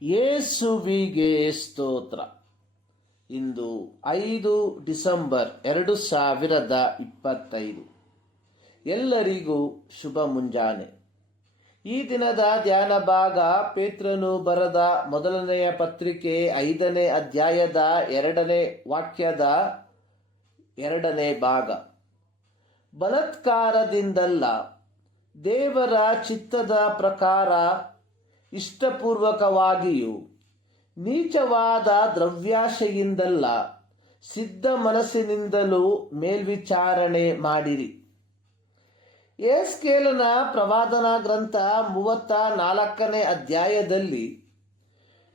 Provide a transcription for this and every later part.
ಯೇಸುವಿಗೆ ಸ್ತೋತ್ರ. ಇಂದು 5 ಡಿಸೆಂಬರ್ 2025. ಎಲ್ಲರಿಗೂ ಶುಭ ಮುಂಜಾನೆ. ಈ ದಿನದ ಧ್ಯಾನ ಭಾಗ ಪೇತ್ರನು ಬರೆದ ಮೊದಲನೆಯ ಪತ್ರಿಕೆ 5ನೇ ಅಧ್ಯಾಯದ 2ನೇ ವಾಕ್ಯದ 2ನೇ ಭಾಗ. ಬಲಾತ್ಕಾರದಿಂದಲ್ಲ, ದೇವರ ಚಿತ್ತದ ಪ್ರಕಾರ ಇಷ್ಟಪೂರ್ವಕವಾಗಿಯೂ ನೀಚವಾದ ದ್ರವ್ಯಾಶೆಯಿಂದಲ್ಲ, ಸಿದ್ಧ ಮನಸ್ಸಿನಿಂದಲೂ ಮೇಲ್ವಿಚಾರಣೆ ಮಾಡಿರಿ. ಯೆಹೆಜ್ಕೇಲನ ಪ್ರವಾದನಾ ಗ್ರಂಥ 34ನೇ ಅಧ್ಯಾಯದಲ್ಲಿ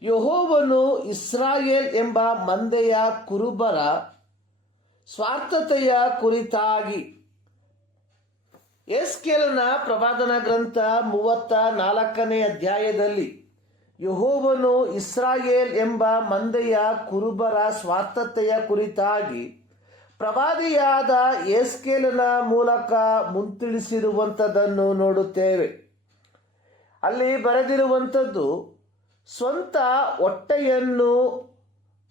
ಯೆಹೋವನು ಇಸ್ರಾಯೇಲ್ ಎಂಬ ಮಂದೆಯ ಕುರುಬರ ಸ್ವಾರ್ಥತೆಯ ಕುರಿತಾಗಿ, ಯೆಹೆಜ್ಕೇಲನ ಪ್ರವಾದನಾ ಗ್ರಂಥ 34ನೇ ಅಧ್ಯಾಯದಲ್ಲಿ ಯೆಹೋವನು ಇಸ್ರಾಯೇಲ್ ಎಂಬ ಮಂದೆಯ ಕುರುಬರ ಸ್ವಾರ್ಥತೆಯ ಕುರಿತಾಗಿ ಪ್ರವಾದಿಯಾದ ಯೆಹೆಜ್ಕೇಲನ ಮೂಲಕ ಮುಂತಿಳಿಸಿರುವಂಥದ್ದನ್ನು ನೋಡುತ್ತೇವೆ. ಅಲ್ಲಿ ಬರೆದಿರುವಂಥದ್ದು, ಸ್ವಂತ ಹೊಟ್ಟೆಯನ್ನು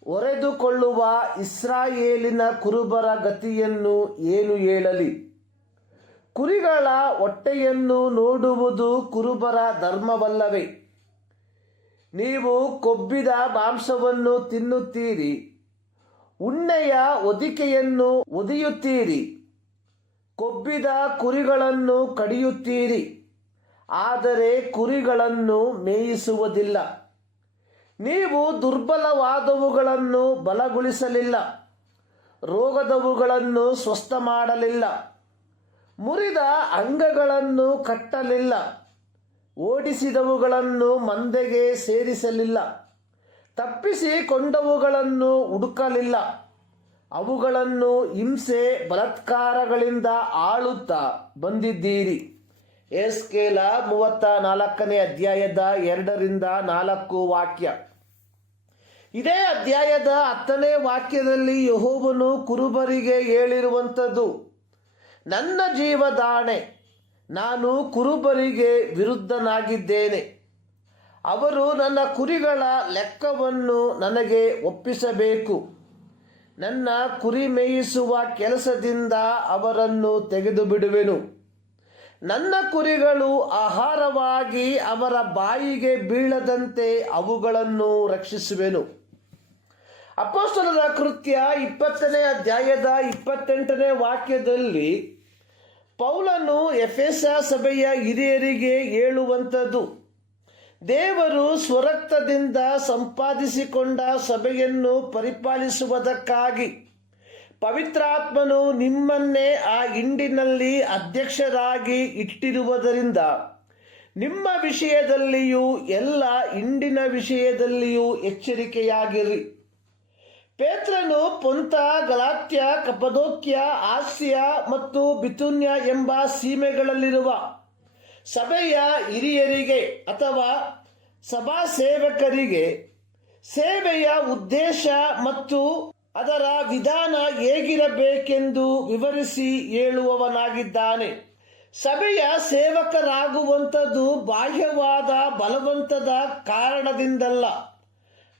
ಹೊರೆದುಕೊಳ್ಳುವ ಇಸ್ರಾಯೇಲಿನ ಕುರುಬರ ಗತಿಯನ್ನು ಏನು ಹೇಳಲಿ. ಕುರಿಗಳ ಹೊಟ್ಟೆಯನ್ನು ನೋಡುವುದು ಕುರುಬರ ಧರ್ಮವಲ್ಲವೇ? ನೀವು ಕೊಬ್ಬಿದ ಮಾಂಸವನ್ನು ತಿನ್ನುತ್ತೀರಿ, ಉಣ್ಣೆಯ ಹೊದಿಕೆಯನ್ನು ಹೊದಿಯುತ್ತೀರಿ, ಕೊಬ್ಬಿದ ಕುರಿಗಳನ್ನು ಕಡಿಯುತ್ತೀರಿ, ಆದರೆ ಕುರಿಗಳನ್ನು ಮೇಯಿಸುವುದಿಲ್ಲ. ನೀವು ದುರ್ಬಲವಾದವುಗಳನ್ನು ಬಲಗೊಳಿಸಲಿಲ್ಲ, ರೋಗದವುಗಳನ್ನು ಸ್ವಸ್ಥ ಮಾಡಲಿಲ್ಲ, ಮುರಿದ ಅಂಗಗಳನ್ನು ಕಟ್ಟಲಿಲ್ಲ, ಓಡಿಸಿದವುಗಳನ್ನು ಮಂದೆಗೆ ಸೇರಿಸಲಿಲ್ಲ, ತಪ್ಪಿಸಿಕೊಂಡವುಗಳನ್ನು ಹುಡುಕಲಿಲ್ಲ, ಅವುಗಳನ್ನು ಹಿಂಸೆ ಬಲಾತ್ಕಾರಗಳಿಂದ ಆಳುತ್ತಾ ಬಂದಿದ್ದೀರಿ. ಯೆಹೆಜ್ಕೇಲ 34ನೇ ಅಧ್ಯಾಯದ 2ರಿಂದ 4 ವಾಕ್ಯ. ಇದೇ ಅಧ್ಯಾಯದ 10ನೇ ವಾಕ್ಯದಲ್ಲಿ ಯೆಹೋವನು ಕುರುಬರಿಗೆ ಹೇಳಿರುವಂಥದ್ದು, ನನ್ನ ಜೀವದಾಣೆ, ನಾನು ಕುರುಬರಿಗೆ ವಿರುದ್ಧನಾಗಿದ್ದೇನೆ. ಅವರು ನನ್ನ ಕುರಿಗಳ ಲೆಕ್ಕವನ್ನು ನನಗೆ ಒಪ್ಪಿಸಬೇಕು. ನನ್ನ ಕುರಿ ಮೇಯಿಸುವ ಕೆಲಸದಿಂದ ಅವರನ್ನು ತೆಗೆದು ಬಿಡುವೆನು. ನನ್ನ ಕುರಿಗಳು ಆಹಾರವಾಗಿ ಅವರ ಬಾಯಿಗೆ ಬೀಳದಂತೆ ಅವುಗಳನ್ನು ರಕ್ಷಿಸುವೆನು. ಅಪೊಸ್ತಲರ ಕೃತ್ಯ 20ನೇ ಅಧ್ಯಾಯದ 28ನೇ ವಾಕ್ಯದಲ್ಲಿ ಪೌಲನು ಎಫೆಸ ಸಭೆಯ ಹಿರಿಯರಿಗೆ ಹೇಳುವಂಥದ್ದು, ದೇವರು ಸ್ವರಕ್ತದಿಂದ ಸಂಪಾದಿಸಿಕೊಂಡ ಸಭೆಯನ್ನು ಪರಿಪಾಲಿಸುವುದಕ್ಕಾಗಿ ಪವಿತ್ರಾತ್ಮನು ನಿಮ್ಮನ್ನೇ ಆ ಹಿಂಡಿನಲ್ಲಿ ಅಧ್ಯಕ್ಷರಾಗಿ ಇಟ್ಟಿರುವುದರಿಂದ ನಿಮ್ಮ ವಿಷಯದಲ್ಲಿಯೂ ಎಲ್ಲ ಹಿಂಡಿನ ವಿಷಯದಲ್ಲಿಯೂ ಎಚ್ಚರಿಕೆಯಾಗಿರಿ. ಪೇತ್ರನು ಪೊಂತ, ಗಲಾತ್ಯ, ಕಪ್ಪದೋಕ್ಯ, ಆಸ್ಯ ಮತ್ತು ಬಿಥುನ್ಯ ಎಂಬ ಸೀಮೆಗಳಲ್ಲಿರುವ ಸಭೆಯ ಹಿರಿಯರಿಗೆ ಅಥವಾ ಸಭಾ ಸೇವಕರಿಗೆ ಸೇವೆಯ ಉದ್ದೇಶ ಮತ್ತು ಅದರ ವಿಧಾನ ಹೇಗಿರಬೇಕೆಂದು ವಿವರಿಸಿ ಹೇಳುವವನಾಗಿದ್ದಾನೆ. ಸಭೆಯ ಸೇವಕರಾಗುವಂಥದ್ದು ಬಾಹ್ಯವಾದ ಬಲವಂತದ ಕಾರಣದಿಂದಲ್ಲ,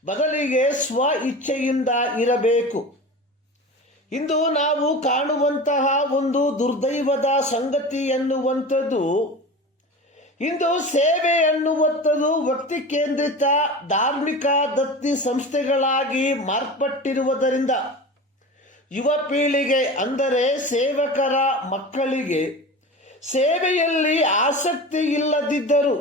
ಬದಲಿಗೆ ಸ್ವ ಇಚ್ಛೆಯಿಂದ ಇರಬೇಕು. ಇಂದು ನಾವು ಕಾಣುವಂತಹ ಒಂದು ದುರ್ದೈವದ ಸಂಗತಿ ಎನ್ನುವಂಥದ್ದು, ಇಂದು ಸೇವೆ ಎನ್ನುವಂಥದ್ದು ವ್ಯಕ್ತಿ ಕೇಂದ್ರಿತ ಧಾರ್ಮಿಕ ದತ್ತಿ ಸಂಸ್ಥೆಗಳಾಗಿ ಮಾರ್ಪಟ್ಟಿರುವುದರಿಂದ ಯುವ ಪೀಳಿಗೆ, ಅಂದರೆ ಸೇವಕರ ಮಕ್ಕಳಿಗೆ ಸೇವೆಯಲ್ಲಿ ಆಸಕ್ತಿ ಇಲ್ಲದಿದ್ದರೂ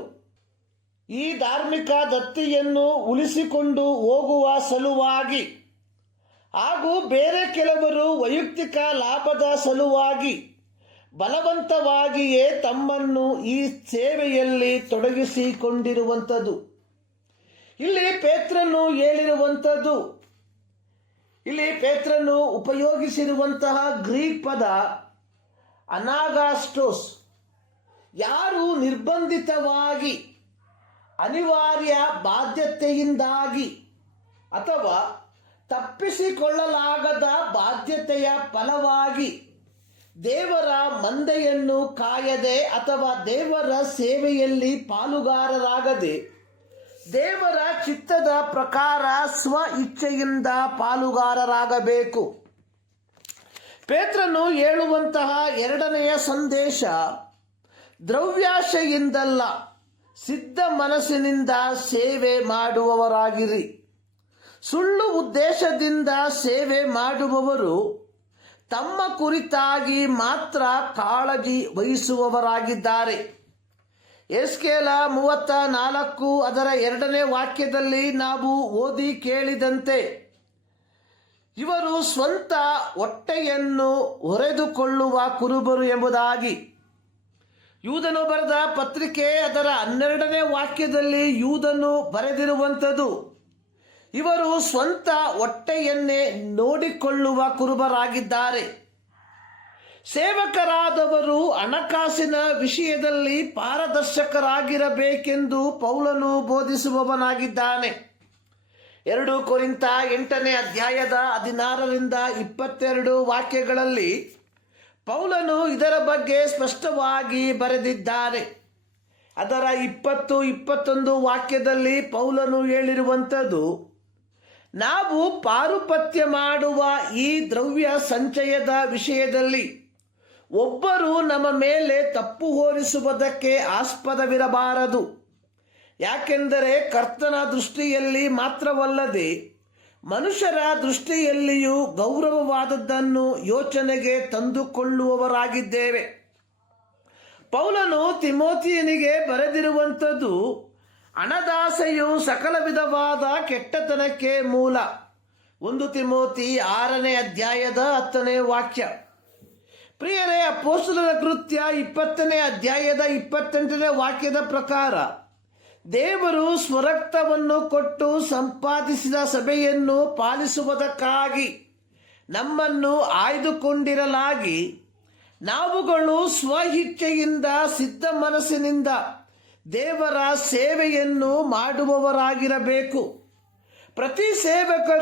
ಈ ಧಾರ್ಮಿಕ ದತ್ತಿಯನ್ನು ಉಳಿಸಿಕೊಂಡು ಹೋಗುವ ಸಲುವಾಗಿ ಹಾಗೂ ಬೇರೆ ಕೆಲವರು ವೈಯಕ್ತಿಕ ಲಾಭದ ಸಲುವಾಗಿ ಬಲವಂತವಾಗಿಯೇ ತಮ್ಮನ್ನು ಈ ಸೇವೆಯಲ್ಲಿ ತೊಡಗಿಸಿಕೊಂಡಿರುವಂಥದ್ದು. ಇಲ್ಲಿ ಪೇತ್ರನು ಹೇಳಿರುವಂಥದ್ದು, ಇಲ್ಲಿ ಪೇತ್ರನು ಉಪಯೋಗಿಸಿರುವಂತಹ ಗ್ರೀಕ್ ಪದ ಅನಾಗಾಸ್ಟೋಸ್. ಯಾರು ನಿರ್ಬಂಧಿತವಾಗಿ, ಅನಿವಾರ್ಯ ಬಾಧ್ಯತೆಯಿಂದಾಗಿ ಅಥವಾ ತಪ್ಪಿಸಿಕೊಳ್ಳಲಾಗದ ಬಾಧ್ಯತೆಯ ಫಲವಾಗಿ ದೇವರ ಮಂದೆಯನ್ನು ಕಾಯದೆ ಅಥವಾ ದೇವರ ಸೇವೆಯಲ್ಲಿ ಪಾಲುಗಾರರಾಗದೆ ದೇವರ ಚಿತ್ತದ ಪ್ರಕಾರ ಸ್ವ ಇಚ್ಛೆಯಿಂದ ಪಾಲುಗಾರರಾಗಬೇಕು. ಪೇತ್ರನು ಹೇಳುವಂತಹ ಎರಡನೆಯ ಸಂದೇಶ, ದ್ರವ್ಯಾಶೆಯಿಂದಲ್ಲ, ಸಿದ್ಧ ಮನಸ್ಸಿನಿಂದ ಸೇವೆ ಮಾಡುವವರಾಗಿರಿ. ಸುಳ್ಳು ಉದ್ದೇಶದಿಂದ ಸೇವೆ ಮಾಡುವವರು ತಮ್ಮ ಕುರಿತಾಗಿ ಮಾತ್ರ ಕಾಳಜಿ ವಹಿಸುವವರಾಗಿದ್ದಾರೆ. ಎಸ್ಕೇಲ 34 ಅದರ 2ನೇ ವಾಕ್ಯದಲ್ಲಿ ನಾವು ಓದಿ ಕೇಳಿದಂತೆ, ಇವರು ಸ್ವಂತ ಹೊಟ್ಟೆಯನ್ನು ಹೊರೆದುಕೊಳ್ಳುವ ಕುರುಬರು ಎಂಬುದಾಗಿ. ಯೂದನು ಬರೆದ ಪತ್ರಿಕೆ ಅದರ 12ನೇ ವಾಕ್ಯದಲ್ಲಿ ಯೂದನು ಬರೆದಿರುವಂಥದ್ದು, ಇವರು ಸ್ವಂತ ಹೊಟ್ಟೆಯನ್ನೇ ನೋಡಿಕೊಳ್ಳುವ ಕುರುಬರಾಗಿದ್ದಾರೆ. ಸೇವಕರಾದವರು ಹಣಕಾಸಿನ ವಿಷಯದಲ್ಲಿ ಪಾರದರ್ಶಕರಾಗಿರಬೇಕೆಂದು ಪೌಲನು ಬೋಧಿಸುವವನಾಗಿದ್ದಾನೆ. 2 ಕೊರಿಂಥ 8ನೇ ಅಧ್ಯಾಯದ 16ರಿಂದ 22 ವಾಕ್ಯಗಳಲ್ಲಿ ಪೌಲನು ಇದರ ಬಗ್ಗೆ ಸ್ಪಷ್ಟವಾಗಿ ಬರೆದಿದ್ದಾನೆ. ಅದರ 20-21 ವಾಕ್ಯದಲ್ಲಿ ಪೌಲನು ಹೇಳಿರುವಂಥದ್ದು, ನಾವು ಪಾರುಪತ್ಯ ಮಾಡುವ ಈ ದ್ರವ್ಯ ಸಂಚಯದ ವಿಷಯದಲ್ಲಿ ಒಬ್ಬರು ನಮ್ಮ ಮೇಲೆ ತಪ್ಪು ಹೊರಿಸುವುದಕ್ಕೆ ಆಸ್ಪದವಿರಬಾರದು. ಯಾಕೆಂದರೆ ಕರ್ತನ ದೃಷ್ಟಿಯಲ್ಲಿ ಮಾತ್ರವಲ್ಲದೆ ಮನುಷ್ಯರ ದೃಷ್ಟಿಯಲ್ಲಿಯೂ ಗೌರವವಾದದ್ದನ್ನು ಯೋಚನೆಗೆ ತಂದುಕೊಳ್ಳುವವರಾಗಿದ್ದೇವೆ. ಪೌಲನು ತಿಮೋತಿಯನಿಗೆ ಬರೆದಿರುವಂಥದ್ದು, ಹಣದಾಸೆಯು ಸಕಲ ವಿಧವಾದ ಕೆಟ್ಟತನಕ್ಕೆ ಮೂಲ. 1 ತಿಮೋತಿ 6ನೇ ಅಧ್ಯಾಯದ 10ನೇ ವಾಕ್ಯ. ಪ್ರಿಯರೇ, ಅಪೊಸ್ತಲರ ಕೃತ್ಯ 20ನೇ ಅಧ್ಯಾಯದ 28ನೇ ವಾಕ್ಯದ ಪ್ರಕಾರ ದೇವರು ಸ್ವರಕ್ತವನ್ನು ಕೊಟ್ಟು ಸಂಪಾದಿಸಿದ ಸಭೆಯನ್ನು ಪಾಲಿಸುವುದಕ್ಕಾಗಿ ನಮ್ಮನ್ನು ಆಯ್ದುಕೊಂಡಿರಲಾಗಿ ನಾವುಗಳು ಸ್ವಇಚ್ಛೆಯಿಂದ ಸಿದ್ಧ ಮನಸ್ಸಿನಿಂದ ದೇವರ ಸೇವೆಯನ್ನು ಮಾಡುವವರಾಗಿರಬೇಕು. ಪ್ರತಿ ಸೇವಕರು